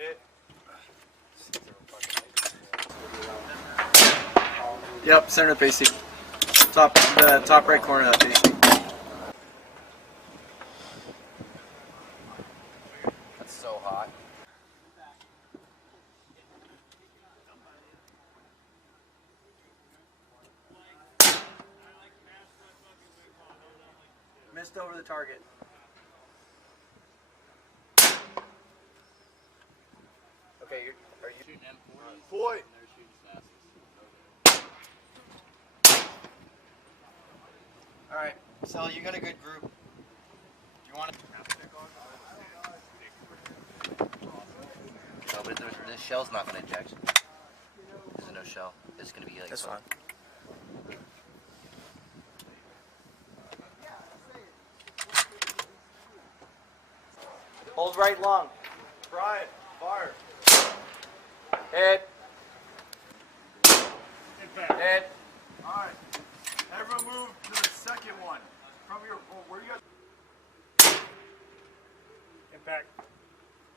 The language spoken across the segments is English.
Hit. Yep, center of pacing. The top right corner of that pacing. That's so hot. Missed over the target. Okay, are you shooting M40s? Point. They're shooting Sasses. Alright, so you got a good group. Do you want to... No, but the shell's not going to eject. There's no shell. It's going to be like... That's fine. Hold right long. Brian, fire. Hit. Impact. Hit. Alright. Everyone move to the second one. From your, where you guys? Impact.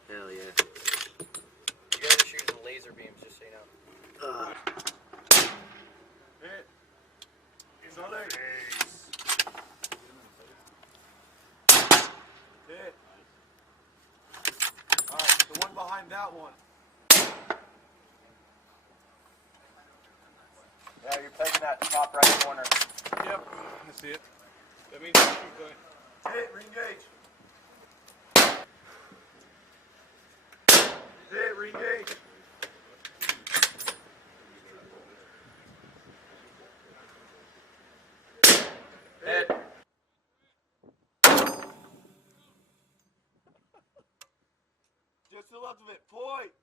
Hell yeah. You guys are shooting laser beams, just so you know. Hit. Sunday. Hit. Alright, the one behind that one. Yeah, you're pegging that top right corner. Yep, I see it. That means you keep going. Hit, re-engage. Hit, re-engage. Hit. Just to the left of it. Point.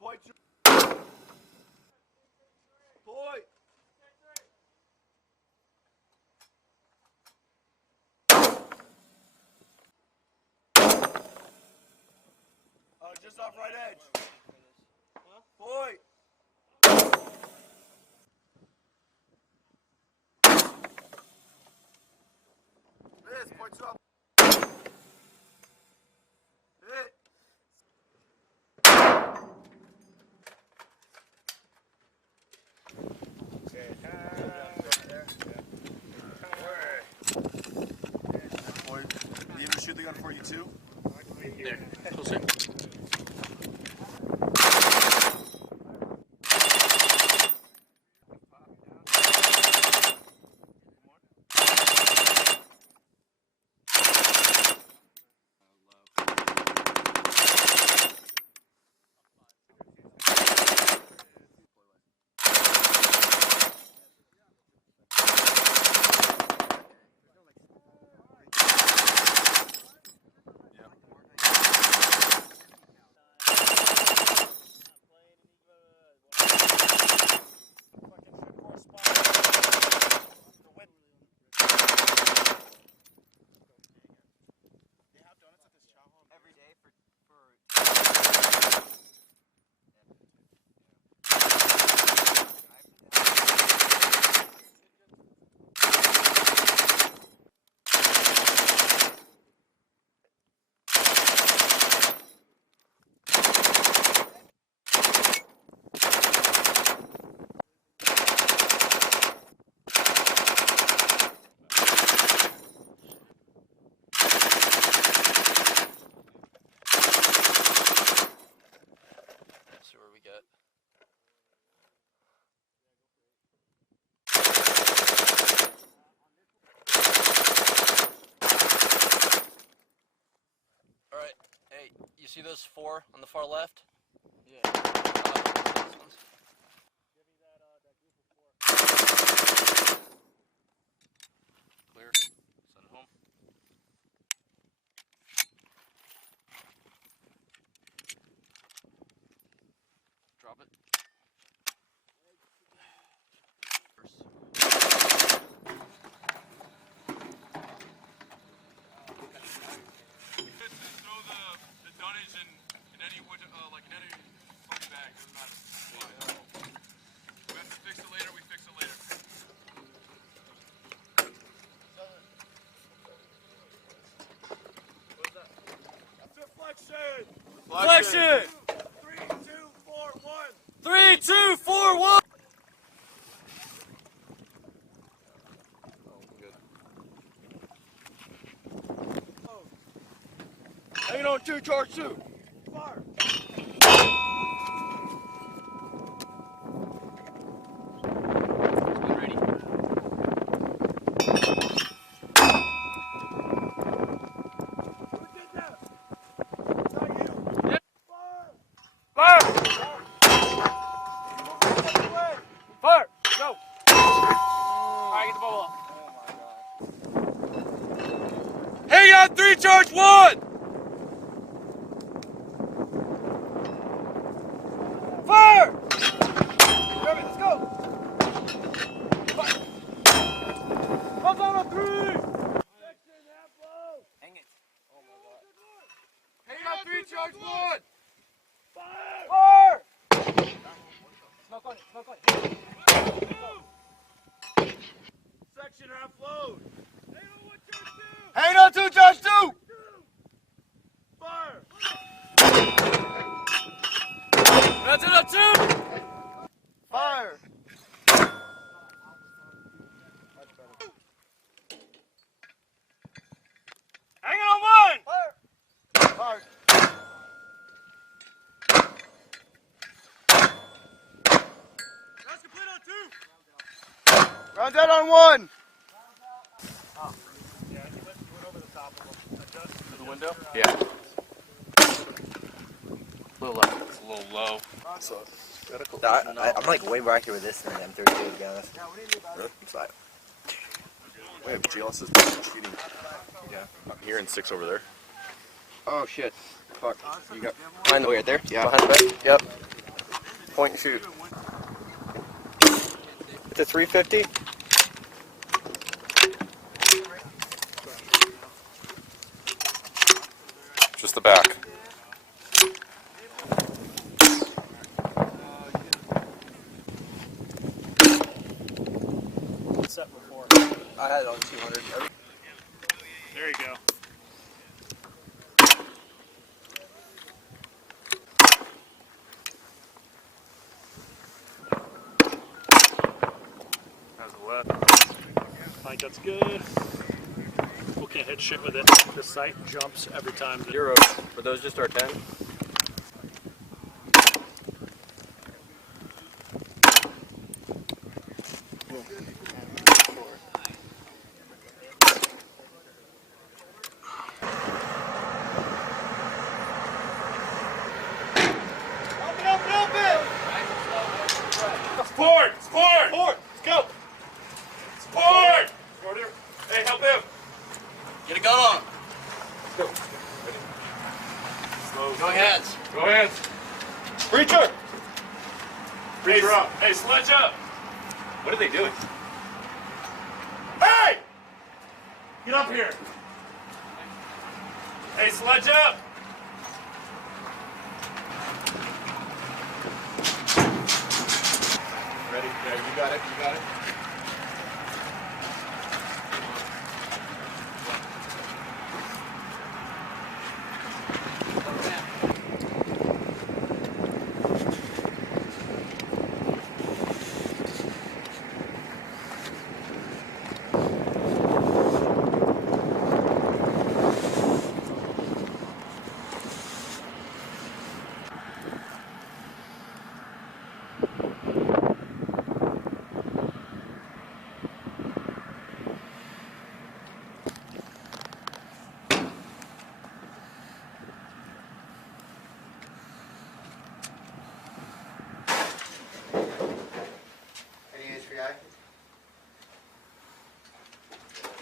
Point. Point. Just off right edge. Point. Miss. Points up. Hit. Boy, be able to shoot the gun for you too? There. Closer. You see those four on the far left? Yeah. Clear. Send it home. Drop it. First. Throw the dunnage in any wood, like in any bag, doesn't matter. Flexion! 3, 2, 4, 1! 3, 2, 4, 1! Hanging on 2, charge 2. Fire! Ready. Who did that? Not you. Yep. Fire! Fire! Go! Alright, get the bubble up. Hang on 3, charge 1! Fire! Grab it, let's go! Fire! Hold on 3! Section, half low! Hang it. Oh my god. Hang on 3, charge 1! Fire! Fire! Smoke on it, smoke on it. Section half load! Hang on 2, charge 2! Fire! That's it, 2! Fire! Hang on 1! Fire! Fire! That's complete on 2! Round down on 1! Yeah, he went over the top of him. Adjust to the window? Yeah. A little low. It's a little low. So, I'm like way back here with this than M32 to be honest. Really? It's like, Wait, GLS is cheating. yeah. I'm hearing 6 over there. Oh shit. Fuck. You got Behind the way right there? Yeah. Behind the bed? Yep. Point and shoot. It's a 350. Just the back. set before. I had it on 200. There you go. How's it wet? I think that's good. We can't hit shit with it. The sight jumps every time. Zero. Were those just our 10? Support! Support! Support! Let's go! Support! Hey, help him! Get a gun on him. Go. Slow. Going heads. Go ahead. Breacher! Breacher up. Hey, sledge up! What are they doing? Hey! Get up here! Hey, sledge up! Ready? Yeah, you got it, you got it.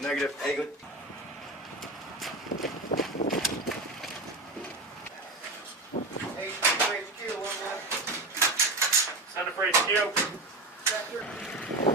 Negative. Hey, good. Send it for HQ. Sector.